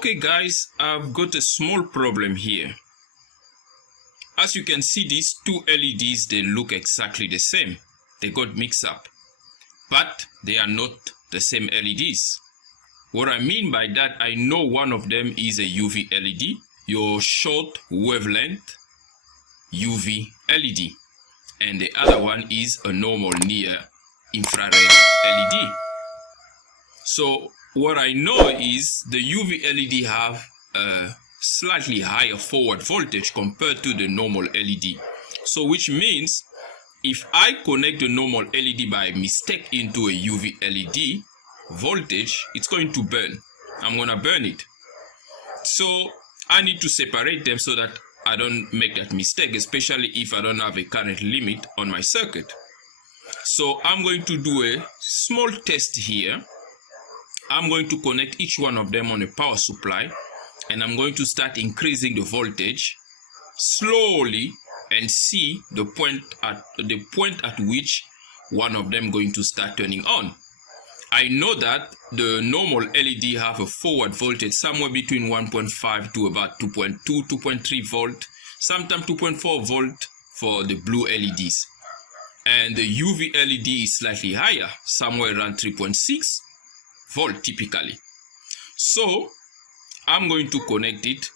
Okay guys, I've got a small problem here. As you can see, these two LEDs, they look exactly the same. They got mixed up, but they are not the same LEDs. What I mean by that, I know one of them is a UV LED, your short wavelength UV LED, and the other one is a normal near infrared LED. So what I know is the UV LED have a slightly higher forward voltage compared to the normal LED. So which means if I connect the normal LED by mistake into a UV LED voltage, it's going to burn. I'm gonna burn it. So I need to separate them so that I don't make that mistake, especially if I don't have a current limit on my circuit. So I'm going to do a small test here. I'm going to connect each one of them on a power supply, and I'm going to start increasing the voltage slowly and see the point at which one of them going to start turning on. I know that the normal LED have a forward voltage somewhere between 1.5 to about 2.2, 2.3 volt, sometimes 2.4 volt for the blue LEDs. And the UV LED is slightly higher, somewhere around 3.6 volt typically. So I'm going to connect it.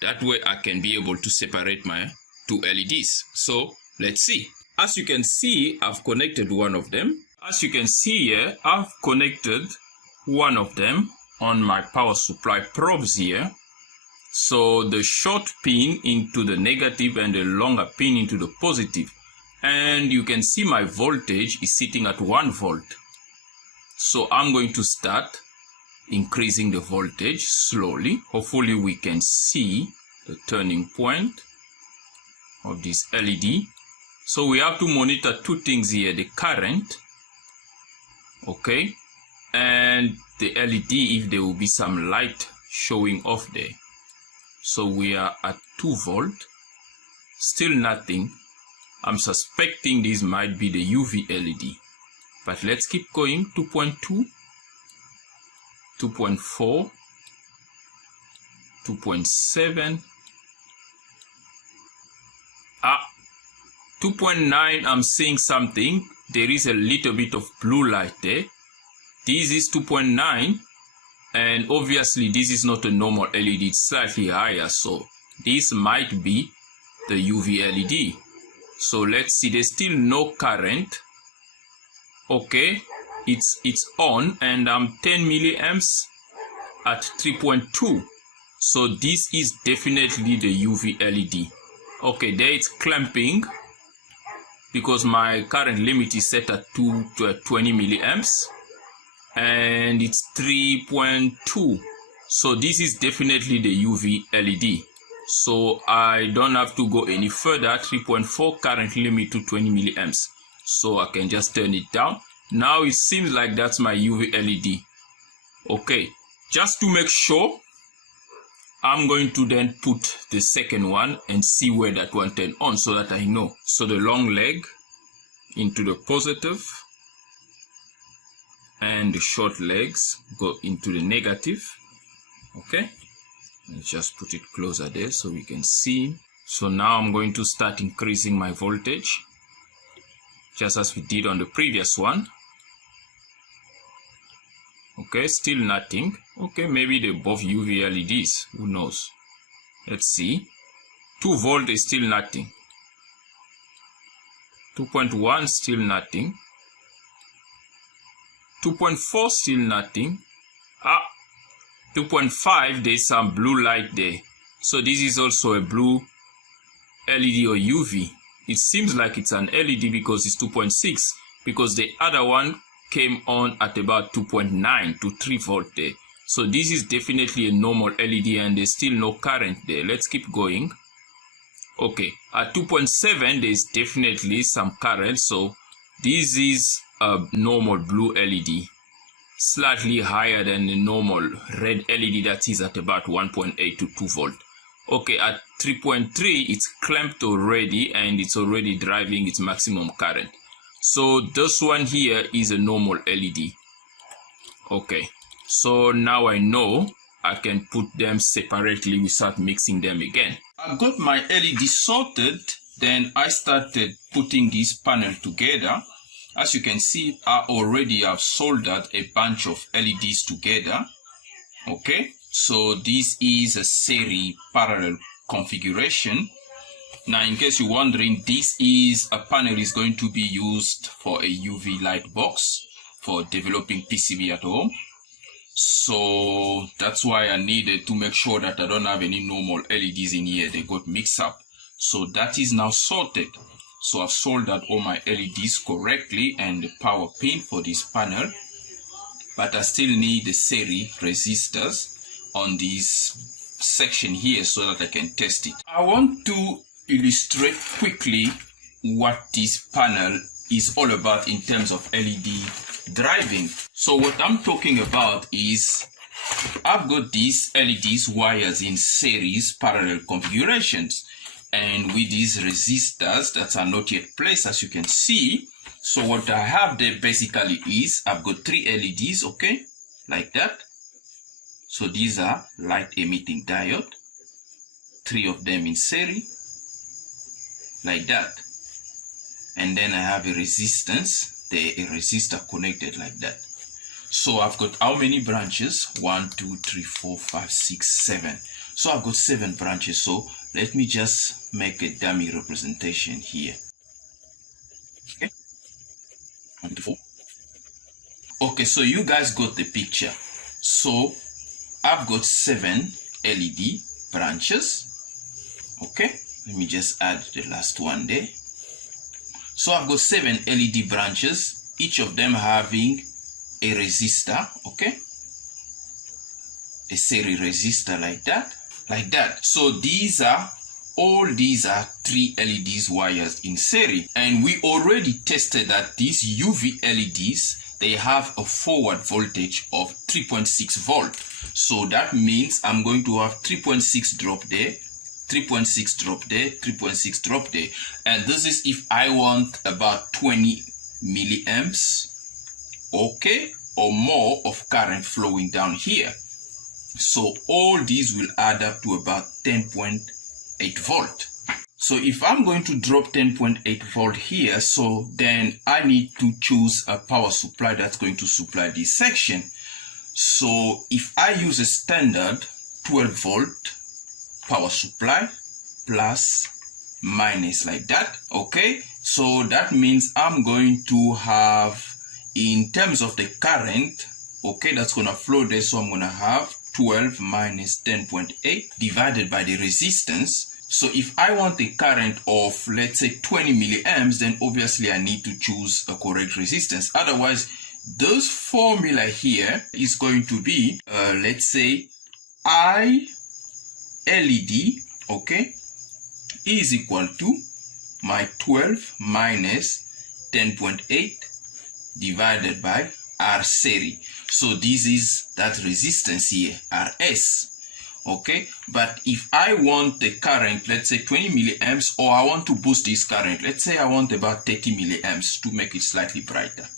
That way I can be able to separate my two LEDs. So let's see. As you can see, I've connected one of them. As you can see here, I've connected one of them on my power supply probes here. So the short pin into the negative and the longer pin into the positive. And you can see my voltage is sitting at 1 volt. So I'm going to start increasing the voltage slowly. Hopefully we can see the turning point of this LED. So we have to monitor two things here, the current, okay, and the LED if there will be some light showing off there. So we are at 2 volt, still nothing. I'm suspecting this might be the UV LED. But let's keep going. 2.2, 2.4, 2.7. 2.9, I'm seeing something. There is a little bit of blue light there. This is 2.9. And obviously this is not a normal LED, it's slightly higher. So this might be the UV LED. So let's see, there's still no current. Okay, it's on, and I'm 10 milliamps at 3.2. So this is definitely the UV LED. Okay, there it's clamping because my current limit is set at 20 milliamps, and it's 3.2. So this is definitely the UV LED. So I don't have to go any further. 3.4 current limit to 20 milliamps. So I can just turn it down. Now it seems like that's my UV LED. Okay, just to make sure, I'm going to then put the second one and see where that one turns on so that I know. So the long leg into the positive and the short legs go into the negative. Okay, let's just put it closer there so we can see. So now I'm going to start increasing my voltage, just as we did on the previous one. Okay, still nothing. Okay, maybe they're both UV LEDs, who knows. Let's see. 2 volt is still nothing. 2.1 still nothing. 2.4 still nothing. 2.5, there's some blue light there. So this is also a blue LED or UV. It seems like it's an LED because it's 2.6, because the other one came on at about 2.9 to 3 volt there. So this is definitely a normal LED, and there's still no current there. Let's keep going. Okay, at 2.7 there's definitely some current. So this is a normal blue LED, slightly higher than the normal red LED that is at about 1.8 to 2 volt. Okay, at 3.3 it's clamped already, and it's already driving its maximum current. So this one here is a normal LED. Okay, so now I know I can put them separately without mixing them again. I've got my LED sorted, then I started putting this panel together. As you can see, I already have soldered a bunch of LEDs together. Okay, so this is a series parallel configuration. Now, in case you're wondering, this is a panel is going to be used for a UV light box for developing PCB at home. So that's why I needed to make sure that I don't have any normal LEDs in here. They got mixed up. So that is now sorted. So I've soldered all my LEDs correctly and the power pin for this panel. But I still need the series resistors on this section here so that I can test it. I want to illustrate quickly what this panel is all about in terms of LED driving. So what I'm talking about is I've got these LEDs wires in series parallel configurations, and with these resistors that are not yet placed, as you can see. So what I have there basically is I've got 3 LEDs, okay, like that. So these are light emitting diode, 3 of them in series, like that. And then I have a resistance, a resistor connected like that. So I've got how many branches? 1, 2, 3, 4, 5, 6, 7. So I've got 7 branches. So let me just make a dummy representation here. Okay. 1, 2, 4. Okay, so you guys got the picture. So I've got 7 LED branches. Okay, let me just add the last one there. So I've got 7 LED branches, each of them having a resistor, okay? A series resistor like that. So all these are 3 LEDs wires in series. And we already tested that these UV LEDs, they have a forward voltage of 3.6 volt. So that means I'm going to have 3.6 drop there, 3.6 drop there, 3.6 drop there. And this is if I want about 20 milliamps, okay, or more of current flowing down here. So all these will add up to about 10.8 volt. So if I'm going to drop 10.8 volt here, so then I need to choose a power supply that's going to supply this section. So if I use a standard 12 volt power supply, plus minus like that, okay, so that means I'm going to have, in terms of the current, okay, that's gonna flow there, so I'm gonna have 12 minus 10.8 divided by the resistance. So if I want a current of, let's say, 20 milliamps, then obviously I need to choose a correct resistance. Otherwise, this formula here is going to be, let's say, I LED, okay, is equal to my 12 minus 10.8 divided by R series. So this is that resistance here, RS, okay. But if I want the current, let's say 20 milliamps, or I want to boost this current, let's say I want about 30 milliamps to make it slightly brighter,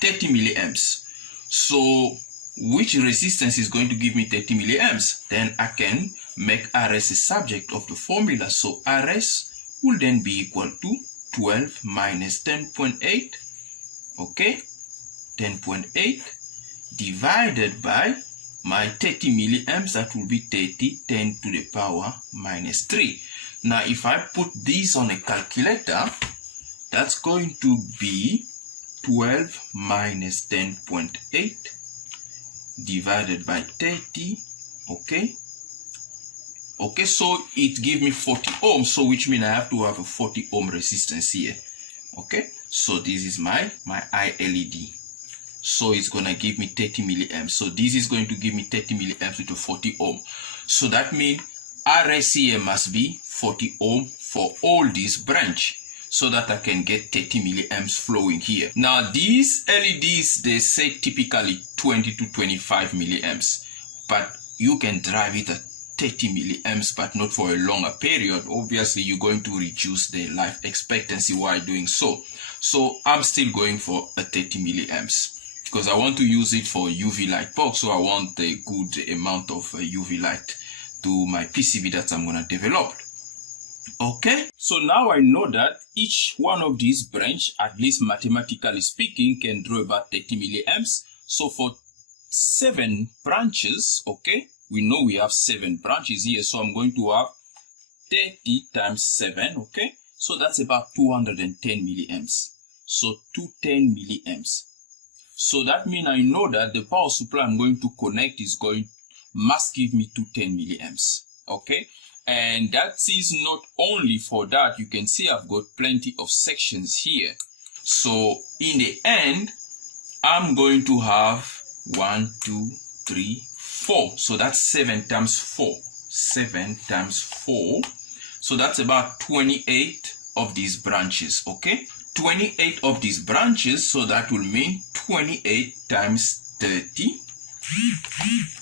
30 milliamps. So which resistance is going to give me 30 milliamps? Then I can make RS a subject of the formula. So RS will then be equal to 12 minus 10.8, okay, 10.8 divided by my 30 milliamps, that will be 30, 10 to the power minus 3. Now if I put this on a calculator, that's going to be 12 minus 10.8 divided by 30, okay, so it gives me 40 ohms, so which means I have to have a 40 ohm resistance here, okay. So this is my ILED, so it's gonna give me 30 milliamps. So this is going to give me 30 milliamps with a 40 ohm. So that means RS here must be 40 ohm for all this branch, so that I can get 30 milliamps flowing here. Now these LEDs, they say typically 20 to 25 milliamps, but you can drive it at 30 milliamps, but not for a longer period. Obviously you're going to reduce the life expectancy while doing so. So I'm still going for a 30 milliamps. because I want to use it for UV light bulb, so I want a good amount of UV light to my PCB that I'm going to develop. Okay, so now I know that each one of these branch, at least mathematically speaking, can draw about 30 milliamps. So for 7 branches, okay, we know we have 7 branches here, so I'm going to have 30 times 7, okay, so that's about 210 milliamps. So 210 milliamps. So that means I know that the power supply I'm going to connect must give me 210 milliamps, okay. And that is not only for that, you can see I've got plenty of sections here. So in the end, I'm going to have 1, 2, 3, 4. So that's 7 times 4. 7 times 4. So that's about 28 of these branches, okay? 28 of these branches, so that will mean 28 times 30.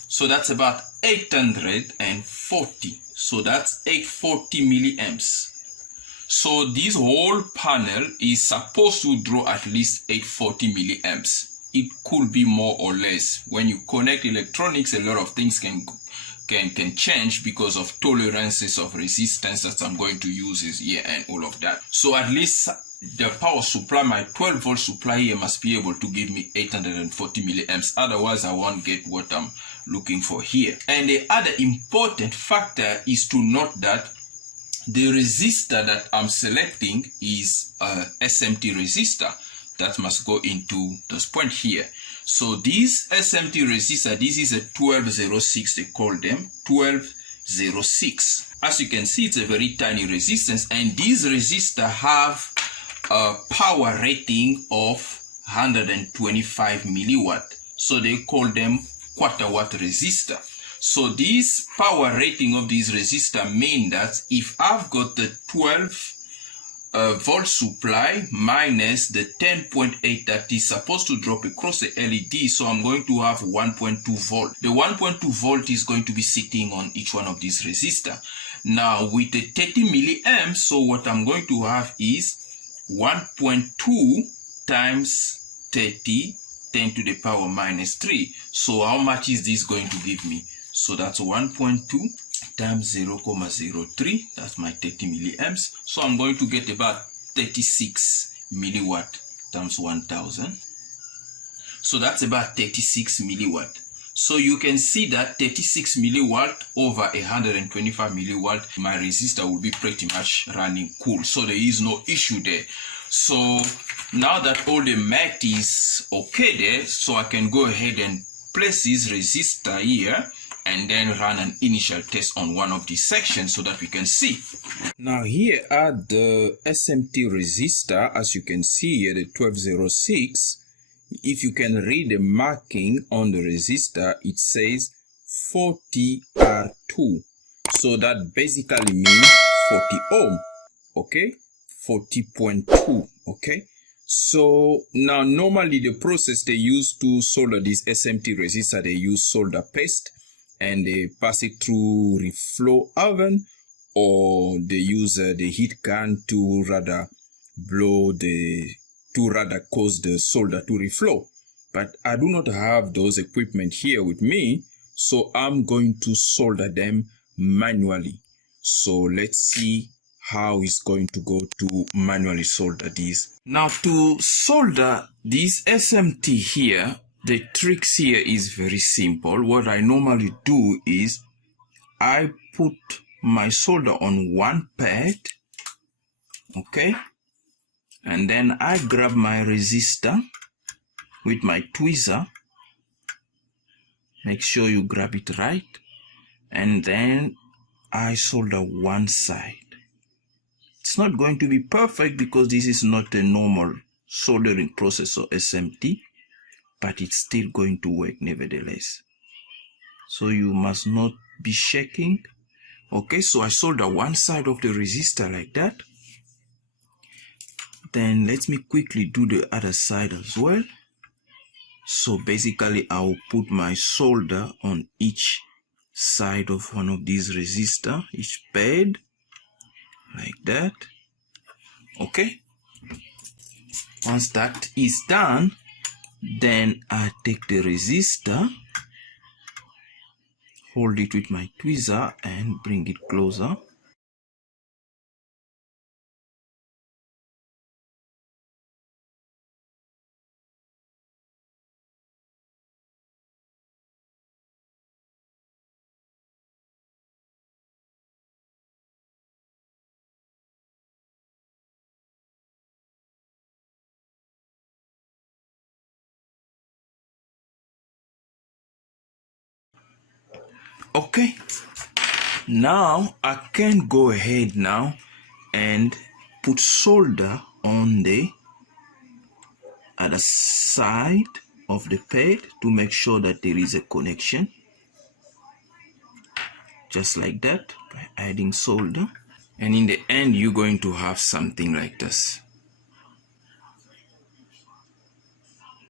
So that's about 840. So that's 840 milliamps. So this whole panel is supposed to draw at least 840 milliamps. It could be more or less. When you connect electronics, a lot of things can change because of tolerances of resistance that I'm going to use here and all of that. So at least the power supply, my 12 volt supply here, must be able to give me 840 milliamps. Otherwise, I won't get what I'm looking for here. And the other important factor is to note that the resistor that I'm selecting is a SMT resistor that must go into this point here. So this SMT resistor, this is a 1206, they call them 1206. As you can see, it's a very tiny resistance, and these resistors have a power rating of 125 milliwatt. So they call them quarter watt resistor. So this power rating of these resistor mean that if I've got the 12 volt supply minus the 10.8 that is supposed to drop across the LED, so I'm going to have 1.2 volt. The 1.2 volt is going to be sitting on each one of these resistor. Now with the 30 milliamps, so what I'm going to have is 1.2 times 30, 10 to the power minus 3. So how much is this going to give me? So that's 1.2 times 0.03, that's my 30 milliamps. So I'm going to get about 36 milliwatt times 1000. So that's about 36 milliwatt. So you can see that 36 milliwatt over 125 milliwatt, my resistor will be pretty much running cool. So there is no issue there. So now that all the math is okay there, so I can go ahead and place this resistor here and then run an initial test on one of these sections so that we can see. Now here are the SMT resistor. As you can see here, the 1206. If you can read the marking on the resistor, it says 40R2. So that basically means 40 ohm, okay? 40.2, okay? So now normally the process they use to solder this SMT resistor, they use solder paste and they pass it through reflow oven, or they use the heat gun to rather cause the solder to reflow. But I do not have those equipment here with me, so I'm going to solder them manually. So let's see how it's going to go to manually solder these. Now to solder this SMT here, the tricks here is very simple. What I normally do is I put my solder on one pad, okay, and then I grab my resistor with my tweezer. Make sure you grab it right, and then I solder one side. It's not going to be perfect because this is not a normal soldering process or SMT, but it's still going to work nevertheless. So you must not be shaking. Okay, so I solder one side of the resistor like that. Then let me quickly do the other side as well. So basically I'll put my solder on each side of one of these resistors, each pad, like that. Okay. Once that is done, Then I take the resistor, hold it with my tweezer and bring it closer. Okay, now I can go ahead now and put solder on the other side of the pad to make sure that there is a connection, just like that, by adding solder. And in the end, you're going to have something like this.